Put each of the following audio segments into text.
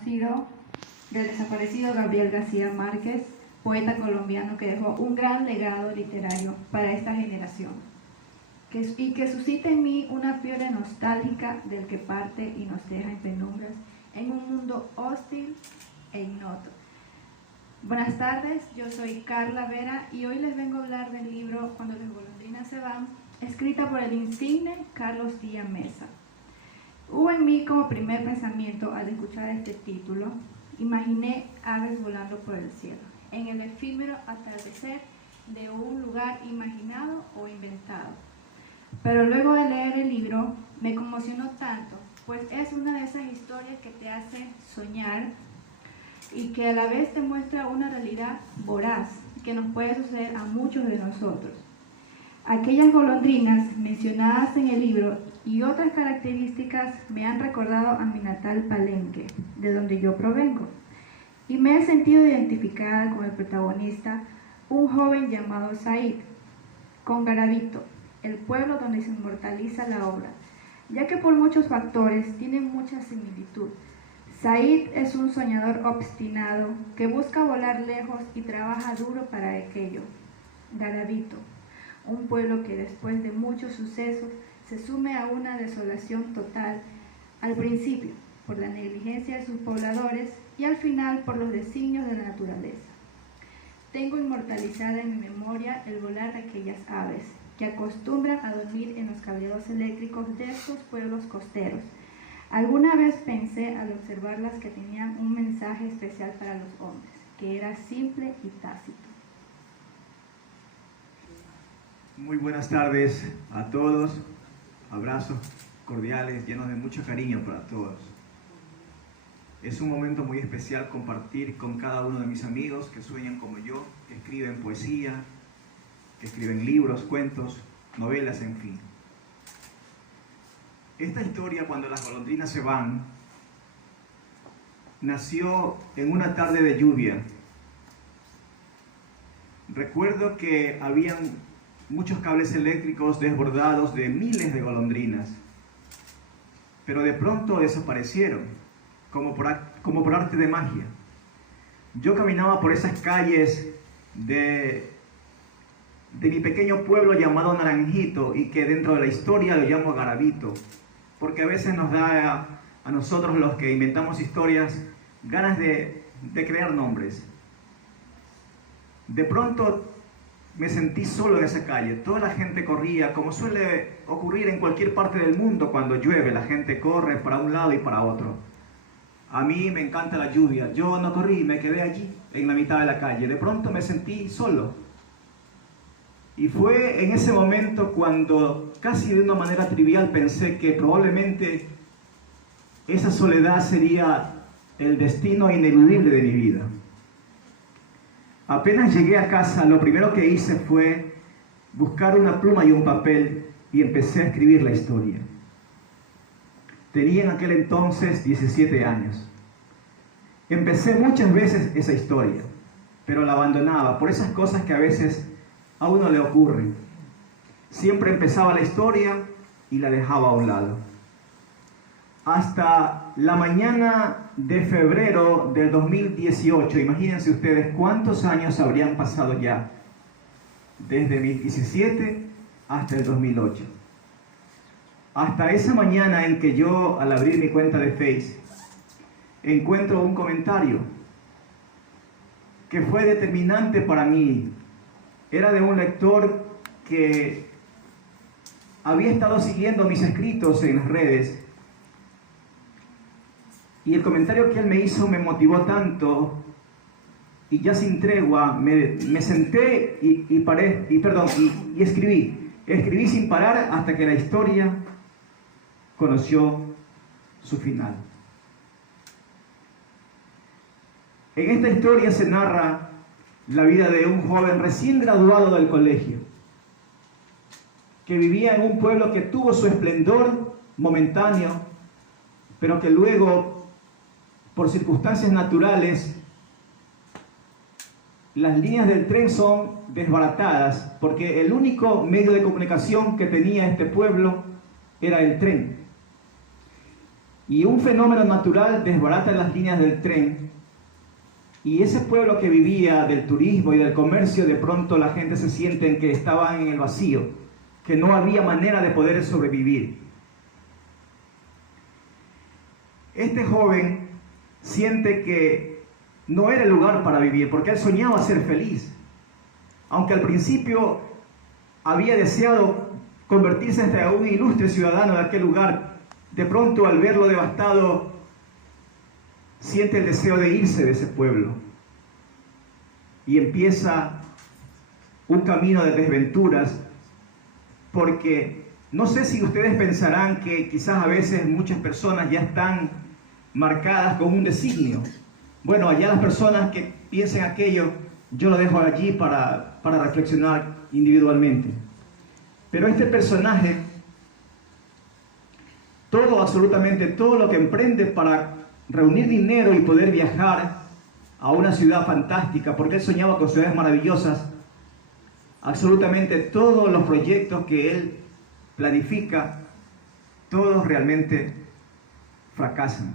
conocido del desaparecido Gabriel García Márquez, poeta colombiano que dejó un gran legado literario para esta generación, y que suscita en mí una fiebre nostálgica del que parte y nos deja en penumbras, en un mundo hostil e ignoto. Buenas tardes, yo soy Carla Vera y hoy les vengo a hablar del libro Cuando las golondrinas se van, escrita por el insigne Carlos Díaz Meza. Hubo en mí como primer pensamiento al escuchar este título, imaginé aves volando por el cielo, en el efímero atardecer de un lugar imaginado o inventado. Pero luego de leer el libro me conmocionó tanto, pues es una de esas historias que te hace soñar y que a la vez te muestra una realidad voraz que nos puede suceder a muchos de nosotros. Aquellas golondrinas mencionadas en el libro y otras características me han recordado a mi natal Palenque, de donde yo provengo, y me he sentido identificada con el protagonista, un joven llamado Said, con Garavito, el pueblo donde se inmortaliza la obra, ya que por muchos factores tienen mucha similitud. Said es un soñador obstinado que busca volar lejos y trabaja duro para aquello. Garavito, un pueblo que después de muchos sucesos se sume a una desolación total, al principio por la negligencia de sus pobladores y al final por los designios de la naturaleza. Tengo inmortalizada en mi memoria el volar de aquellas aves que acostumbran a dormir en los cableados eléctricos de estos pueblos costeros. Alguna vez pensé al observarlas que tenían un mensaje especial para los hombres, que era simple y tácito. Muy buenas tardes a todos, abrazos cordiales, llenos de mucho cariño para todos. Es un momento muy especial compartir con cada uno de mis amigos que sueñan como yo, que escriben poesía, que escriben libros, cuentos, novelas, en fin. Esta historia, Cuando las golondrinas se van, nació en una tarde de lluvia. Recuerdo que habían muchos cables eléctricos desbordados de miles de golondrinas, pero de pronto desaparecieron, como por arte de magia. Yo caminaba por esas calles de mi pequeño pueblo llamado Naranjito, y que dentro de la historia lo llamo Garavito, porque a veces nos da a nosotros, los que inventamos historias, ganas de crear nombres. De pronto me sentí solo en esa calle. Toda la gente corría, como suele ocurrir en cualquier parte del mundo cuando llueve. La gente corre para un lado y para otro. A mí me encanta la lluvia. Yo no corrí, me quedé allí, en la mitad de la calle. De pronto me sentí solo. Y fue en ese momento cuando, casi de una manera trivial, pensé que probablemente esa soledad sería el destino ineludible de mi vida. Apenas llegué a casa, lo primero que hice fue buscar una pluma y un papel y empecé a escribir la historia. Tenía en aquel entonces 17 años. Empecé muchas veces esa historia, pero la abandonaba por esas cosas que a veces a uno le ocurren. Siempre empezaba la historia y la dejaba a un lado. Hasta la mañana de febrero del 2018, imagínense ustedes cuántos años habrían pasado ya, desde mis 17 hasta el 2008. Hasta esa mañana en que yo, al abrir mi cuenta de Facebook, encuentro un comentario que fue determinante para mí. Era de un lector que había estado siguiendo mis escritos en las redes, y el comentario que él me hizo me motivó tanto, y ya sin tregua me senté y escribí sin parar hasta que la historia conoció su final. En esta historia se narra la vida de un joven recién graduado del colegio, que vivía en un pueblo que tuvo su esplendor momentáneo, pero que luego, por circunstancias naturales, las líneas del tren son desbaratadas, porque el único medio de comunicación que tenía este pueblo era el tren. y un fenómeno natural desbarata las líneas del tren, y ese pueblo que vivía del turismo y del comercio, de pronto la gente se siente que estaban en el vacío, que no había manera de poder sobrevivir. Este joven siente que no era el lugar para vivir, porque él soñaba ser feliz. Aunque al principio había deseado convertirse en un ilustre ciudadano de aquel lugar, de pronto al verlo devastado, siente el deseo de irse de ese pueblo. Y empieza un camino de desventuras, porque no sé si ustedes pensarán que quizás a veces muchas personas ya están marcadas con un designio. Bueno, allá las personas que piensen aquello, yo lo dejo allí para reflexionar individualmente. Pero este personaje, absolutamente todo lo que emprende para reunir dinero y poder viajar a una ciudad fantástica, porque él soñaba con ciudades maravillosas, absolutamente todos los proyectos que él planifica, todos realmente fracasan.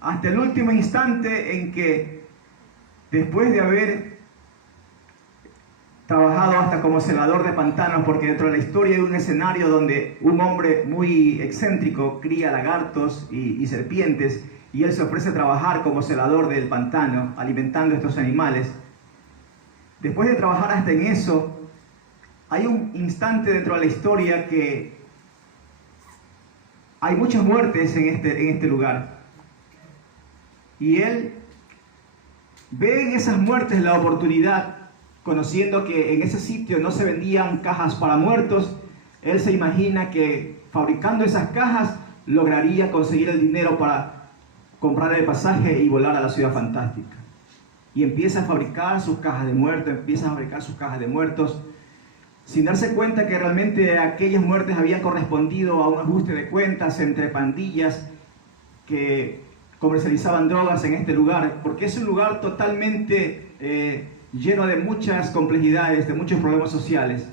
Hasta el último instante en que, después de haber trabajado hasta como celador de pantanos, porque dentro de la historia hay un escenario donde un hombre muy excéntrico cría lagartos y serpientes, y él se ofrece a trabajar como celador del pantano, alimentando a estos animales. Después de trabajar hasta en eso, hay un instante dentro de la historia que hay muchas muertes en este lugar. Y él ve en esas muertes la oportunidad, conociendo que en ese sitio no se vendían cajas para muertos. Él se imagina que fabricando esas cajas lograría conseguir el dinero para comprar el pasaje y volar a la ciudad fantástica. Y empieza a fabricar sus cajas de muertos, sin darse cuenta que realmente aquellas muertes habían correspondido a un ajuste de cuentas entre pandillas que comercializaban drogas en este lugar, porque es un lugar totalmente lleno de muchas complejidades, de muchos problemas sociales.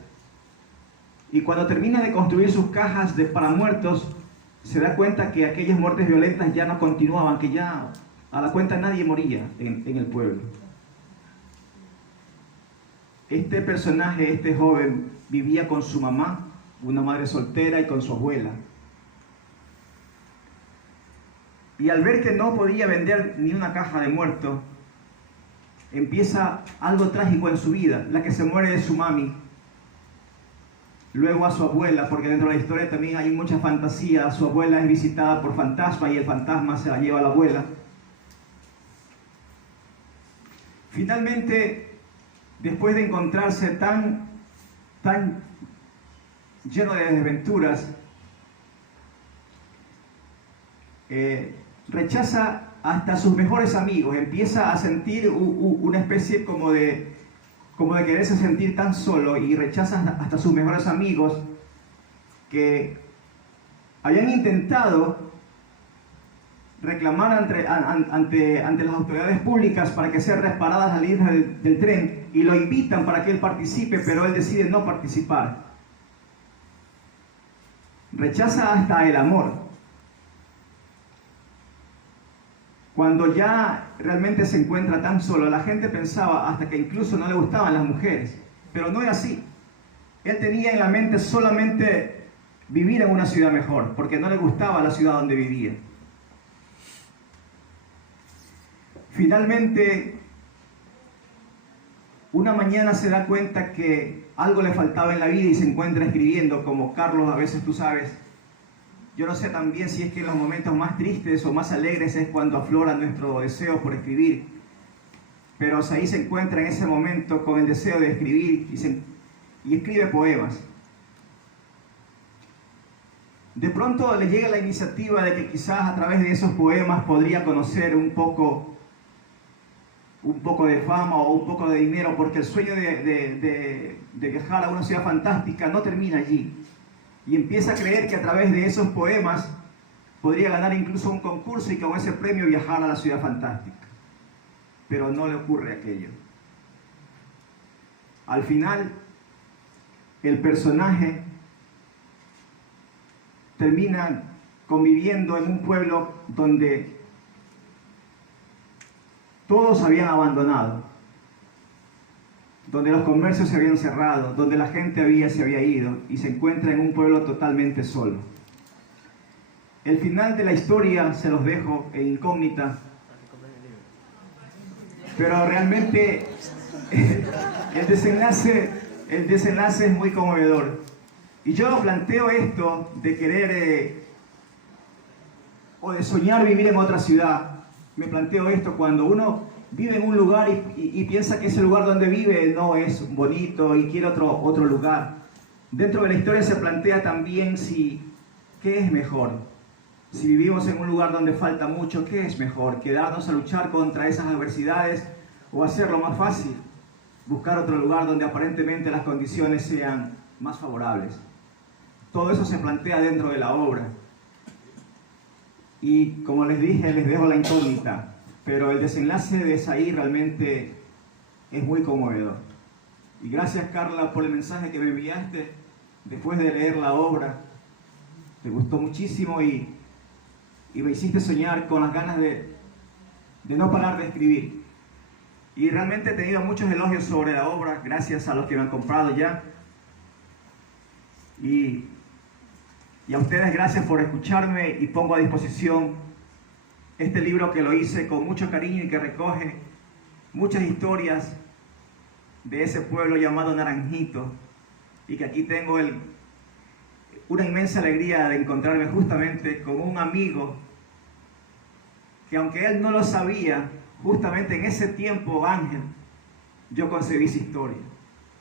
Y cuando termina de construir sus cajas para muertos, se da cuenta que aquellas muertes violentas ya no continuaban, que ya a la cuenta nadie moría en el pueblo. Este personaje, este joven, vivía con su mamá, una madre soltera, y con su abuela. Y al ver que no podía vender ni una caja de muertos, empieza algo trágico en su vida. La que se muere de su mami, luego a su abuela, porque dentro de la historia también hay mucha fantasía. Su abuela es visitada por fantasma y el fantasma se la lleva a la abuela. Finalmente, después de encontrarse tan lleno de desventuras, rechaza hasta sus mejores amigos, empieza a sentir una especie como de quererse sentir tan solo, y rechaza hasta sus mejores amigos que habían intentado reclamar ante las autoridades públicas para que sean reparadas las líneas del tren, y lo invitan para que él participe, pero él decide no participar. Rechaza hasta el amor. Cuando ya realmente se encuentra tan solo, la gente pensaba hasta que incluso no le gustaban las mujeres, pero no era así. Él tenía en la mente solamente vivir en una ciudad mejor, porque no le gustaba la ciudad donde vivía. Finalmente, una mañana se da cuenta que algo le faltaba en la vida y se encuentra escribiendo, como Carlos, a veces tú sabes. Yo no sé también si es que en los momentos más tristes o más alegres es cuando aflora nuestro deseo por escribir. Pero ahí se encuentra en ese momento con el deseo de escribir y escribe poemas. De pronto le llega la iniciativa de que quizás a través de esos poemas podría conocer un poco de fama o un poco de dinero, porque el sueño de viajar a una ciudad fantástica no termina allí. Y empieza a creer que a través de esos poemas podría ganar incluso un concurso y con ese premio viajar a la ciudad fantástica. Pero no le ocurre aquello. Al final, el personaje termina conviviendo en un pueblo donde todos habían abandonado, donde los comercios se habían cerrado, donde la gente se había ido y se encuentra en un pueblo totalmente solo. El final de la historia se los dejo en incógnita, pero realmente el desenlace es muy conmovedor. Y yo planteo esto de querer o de soñar vivir en otra ciudad. Me planteo esto cuando uno vive en un lugar y piensa que ese lugar donde vive no es bonito y quiere otro lugar. Dentro de la historia se plantea también qué es mejor. Si vivimos en un lugar donde falta mucho, ¿qué es mejor? ¿Quedarnos a luchar contra esas adversidades o hacerlo más fácil? Buscar otro lugar donde aparentemente las condiciones sean más favorables. Todo eso se plantea dentro de la obra. Y como les dije, les dejo la incógnita, pero el desenlace de Esaí realmente es muy conmovedor. Y gracias, Carla, por el mensaje que me enviaste después de leer la obra. Te gustó muchísimo y me hiciste soñar con las ganas de no parar de escribir. Y realmente he tenido muchos elogios sobre la obra, gracias a los que me han comprado ya. Y a ustedes gracias por escucharme, y pongo a disposición este libro que lo hice con mucho cariño y que recoge muchas historias de ese pueblo llamado Naranjito, y que aquí tengo una inmensa alegría de encontrarme justamente con un amigo que, aunque él no lo sabía, justamente en ese tiempo, Ángel, yo concebí esa historia.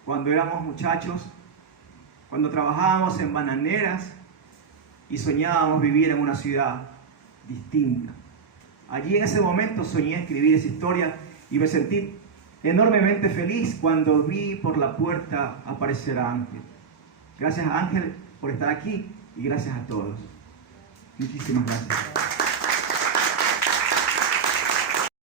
Cuando éramos muchachos, cuando trabajábamos en bananeras y soñábamos vivir en una ciudad distinta. Allí en ese momento soñé escribir esa historia y me sentí enormemente feliz cuando vi por la puerta aparecer a Ángel. Gracias a Ángel por estar aquí y gracias a todos. Muchísimas gracias.